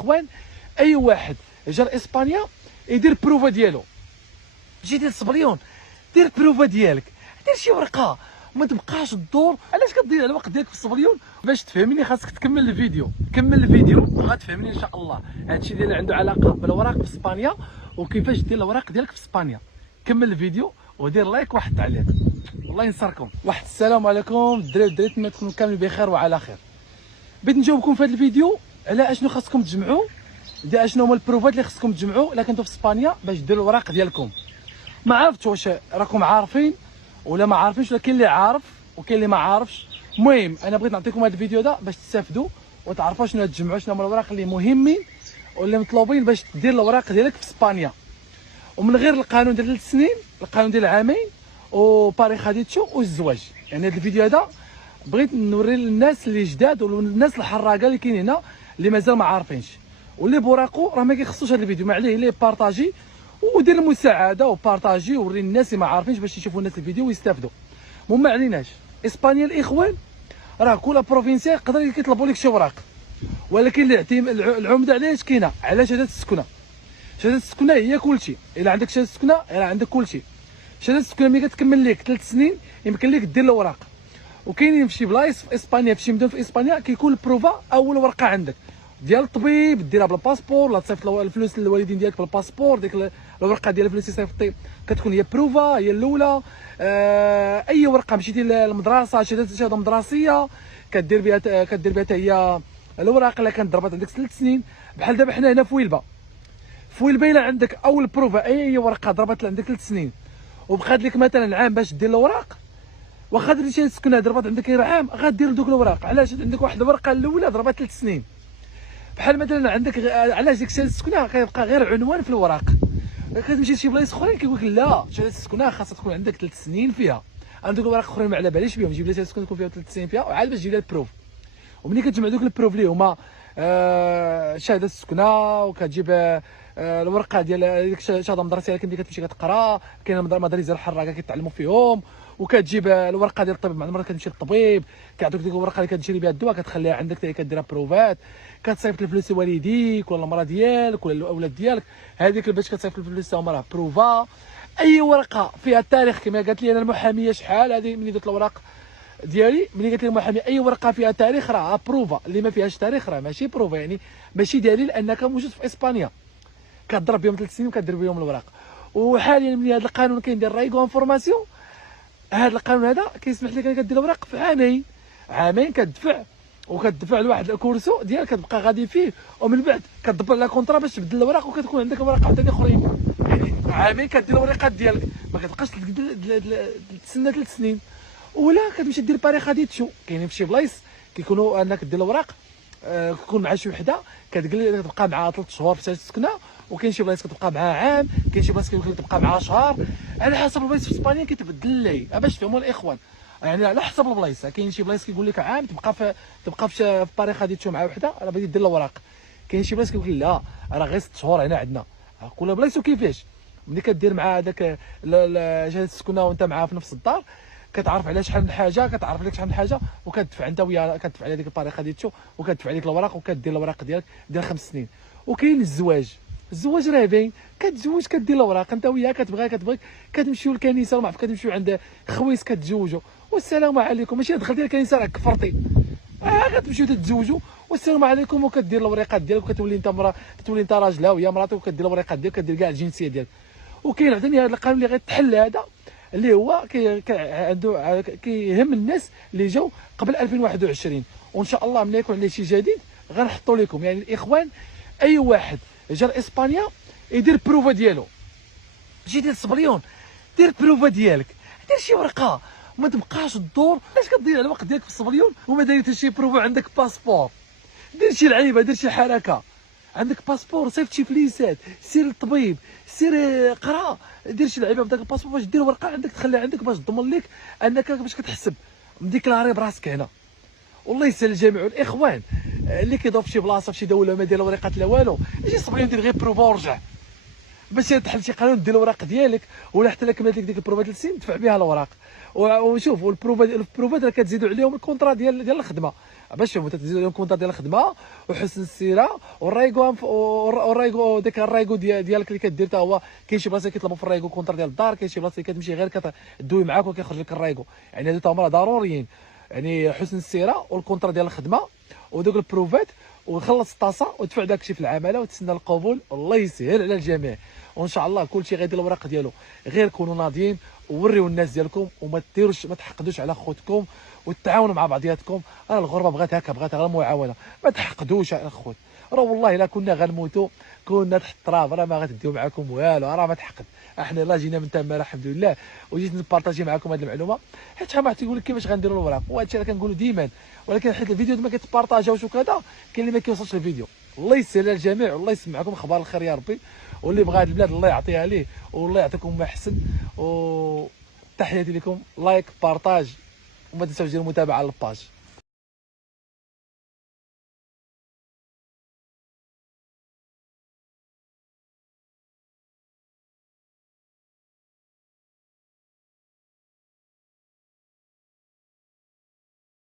الاخوان اي واحد جا لاسبانيا يدير بروفا ديالو. جيتي لصبليون دير بروفا ديالك، دير شي ورقه، ما تبقاش تدور. علاش كدير الوقت ديالك في الصبليون؟ باش تفهمني خاصك تكمل الفيديو، كمل الفيديو وغتفهمني ان شاء الله. هادشي اللي عنده علاقه بالوراق في اسبانيا وكيفاش دير الاوراق ديالك في اسبانيا. كمل الفيديو ودير لايك واحد التعليق، والله ينصركم. واحد السلام عليكم الدراري والدراريات، نتمنى تكونوا كاملين بخير وعلى خير. بغيت نجاوبكم في هذا الفيديو على اشنو خاصكم تجمعوا، اشنو هما البروفات اللي خاصكم تجمعوا الا كنتو في اسبانيا باش ديروا الوراق ديالكم. ما عرفتش واش راكم عارفين ولا ما عارفينش، ولا كاين اللي عارف وكاين اللي ما عارفش. المهم انا بغيت نعطيكم هذا الفيديو ده باش تستافدوا وتعرفوا شنو تجمعوا، شنو هما الاوراق اللي مهمين واللي مطلوبين باش دير الاوراق ديالك في اسبانيا. ومن غير القانون ديال 3 سنين، القانون ديال عامين وباري خديتشو والزواج. يعني هذا الفيديو هذا بغيت نوري للناس اللي جداد والناس الحراقه اللي كاين هنا اللي مازال ما عارفينش، واللي بوراقو راه ما كيخصوش هذا الفيديو. ما عليه الا بارطاجي ودير المساعده وبارطاجي ووري الناس اللي ما عارفينش باش يشوفوا الناس الفيديو ويستافدوا. المهم ما عليناش. اسبانيا الاخوان راه كل بروفينسيا يقدر يطلبوا لك شي وراق، ولكن العمده علاش كاينه؟ على شهاده السكنه. شهاده السكنه هي كلشي. الا عندك شهاده السكنه راه عندك كلشي. شهاده السكنه ملي كتكمل لك 3 سنين يمكن لك دير الاوراق. وكاينين في شي بلايص في اسبانيا، في شي مدن في اسبانيا كيكون البروفا اول ورقه عندك ديال الطبيب، ديرها بالباسبور ولا تصيفط الفلوس للوالدين ديالك بالباسبور. ديك الورقه ديال الفلوس اللي صيفطتي كتكون هي بروفا، هي الاولى. اي ورقه مشيتي للمدرسه، شهاده مدرسيه كدير بها حتى هي الاوراق اللي كانت ضربات عندك 3 سنين. بحال دابا حنا هنا في ويلبا، في ويلبا الا عندك اول بروفا اي ورقه ضربات عندك 3 سنين وبقات لك مثلا عام باش دير الاوراق، واخا درتي شهاده السكنه ضربات عندك غير عام غادير دوك الاوراق. علاش؟ عندك واحد الورقه الاولى ضربات 3 سنين. بحال مثلا عندك علاش ديك شهاده السكنه كيبقى غير عنوان في الوراق. كتمشي لشي بلايص اخرين كيقول لك لا، شهاده السكنه خاصها تكون عندك 3 سنين فيها. عندك الاوراق الاخرين ما على باليش بهم، جيب لي شهاده السكنه تكون فيها 3 سنين فيها وعاد باش تجيب لها البروف. وملي كتجمع دوك البروف اللي هما شهاده السكنه وكتجيب الورقه ديال ديك شهاده مدرسيه اللي كتمشي كتقرا، كاين المدارس ديال الحراقه كيتعلموا فيهم، وكتجيب الورقه ديال الطبيب. مع المرات كتمشي للطبيب كيعطيك ديك الورقه اللي كتشري بها الدواء كتخليها عندك حتى هي كديرها بروفات. كتصيفط الفلوس لوالديك ولا المراه ديالك ولا الاولاد ديالك، هذيك باش كتصيفط الفلوس هما راه بروفا. اي ورقه فيها التاريخ كما قالت لي انا المحاميه شحال هذه ملي درت الاوراق ديالي، ملي قالت لي المحاميه اي ورقه فيها تاريخ راه بروفا، اللي ما فيهاش تاريخ راه ماشي بروفا، يعني ماشي دليل انك موجود في اسبانيا. كضرب بهم 3 سنين وكدير بهم الوراق. وحاليا ملي هذا القانون كاين ديال رايغو انفورماسيون، هذا القانون هذا كيسمح لك انك دير الاوراق في عامين. عامين كتدفع لواحد الكورسو ديالك كتبقى غادي فيه، ومن بعد كتدبر لا كونطرا باش تبدل الاوراق وكتكون عندك اوراق عاوتاني اخرين. يعني عامين كدير الورقات ديالك، ما كتبقاش تسنى 3 سنين. ولا كتمشي دير باري خديتشو. كاينين في شي بلايص كيكونوا انك دير الاوراق كتكون مع شي وحده كتبقى معها 3 شهور في السكنه، وكاين شي بلايص كتبقى معها عام، كاين شي بلايص كيقول لك تبقى معها شهر، على حسب البلايص. في اسبانيا كيتبدل لي باش تفهموا الاخوان، يعني على حسب البلايص. كاين شي بلايص كيقول لك عام تبقى في باري خديتشو مع وحده راه بغيتي دير الاوراق. كاين شي بلايص كيقول لك لا راه غير 6 شهور هنا عندنا. كل بلايص وكيفاش. ملي كدير مع هذاك جهه السكنه وانت معاه في نفس الدار كتعرف على شحال من حاجه، كتعرف لك شحال من حاجه، وكتدفع انت ويا كتدفع على ديك الباري خديتشو وكتدفع عليك الوراق وكدير الوراق ديالك ديال 5 سنين. وكاين الزواج. الزواج راه باين كتزوج كدير الاوراق انت وياه كتبغيك كتمشيو للكنيسه ولا ما عرف كتمشيو عند خويس كتزوجوا والسلام عليكم. ماشي دخلتي الكنيسه راه كفرتي، كتمشيو تتزوجوا والسلام عليكم وكدير الوريقات ديالك وكتولي انت مرا تولي انت راجلها وهي مراتك وكدير الوريقات ديالك كدير كاع الجنسيه ديالك. وكاين عاوتاني هذا القانون اللي غيتحل هذا اللي هو عنده كيهم الناس اللي جاو قبل 2021، وان شاء الله ملي يكون عليه شي جديد غنحطوا لكم. يعني الاخوان اي واحد جا لاسبانيا يدير بروفا ديالو. جيتي لصبليون دير بروفا ديالك، دير شي ورقه، ما تبقاش تدور. علاش كتضيع الوقت ديالك في الصبليون وما داير شي بروفا؟ عندك باسبور، دير شي لعيبه، دير شي حركه. عندك باسبور صيفط شي فليسات، سير للطبيب، سير قرا، دير شي لعيبه بداك الباسبور باش دير ورقه عندك تخليها عندك باش تضمن لك انك باش كتحسب مديكلاري براسك هنا. والله يسهل الجميع. الاخوان اللي كيدور في شي بلاصه في شي دوله ما داير ورقات لا والو، اجي صبري دير غير بروفا ورجع باش تحل شي قانون دير الوراق ديالك، ولا حتى الا كملت لك ديك البروفا 3 سنين تدفع بها الوراق. وشوف البروفات راه كتزيدوا عليهم الكونطرا ديال الخدمه. باش شوفوا تزيدوا لهم كونطار ديال الخدمه وحسن السيره والرايكو ديك الرايكو ديالك اللي كدير حتى هو. كاين شي بلاصه كيطلبوا في الرايكو كونطار ديال الدار، كاين شي بلاصه كتمشي غير كدوي معاك وكيخرج لك الرايكو. يعني هادو تا هما ضروريين، يعني حسن السيره والكونطار ديال الخدمه ودوك البروفات، وخلص الطاسه ودفع داكشي في العماله وتسنى القبول. الله يسهل على الجميع، وان شاء الله كلشي غيدير الوراق ديالو. غير كونوا ناضيين ووريو الناس ديالكم، وما ديروش ما تحقدوش على خوتكم، وتعاونوا مع بعضياتكم. راه الغربه بغات هكا، بغات غير المعاونه، ما تحقدوش على الخوت. راه والله الا كنا غنموتوا كنا تحت التراب، راه ما غتديو معاكم والو، راه ما تحقد. احنا يلاه جينا من تما الحمد لله، وجيت نبارطاجي معكم هذه المعلومه، حيت شحال ما تيقول لك كيفاش غنديروا الوراق، وهذا الشيء راه كنقولوا ديما. ولكن حيت الفيديو ما كيتبارطاجاوش وكذا، كاين اللي ما كيوصلش الفيديو. الله يسهل على الجميع، والله يسمعكم اخبار الخير يا ربي. واللي بغى هذه البلاد الله يعطيها ليه، والله يعطيكم ما احسن. وتحياتي لكم، لايك بارطاج، وما تنساوش ديروا متابعه للباج.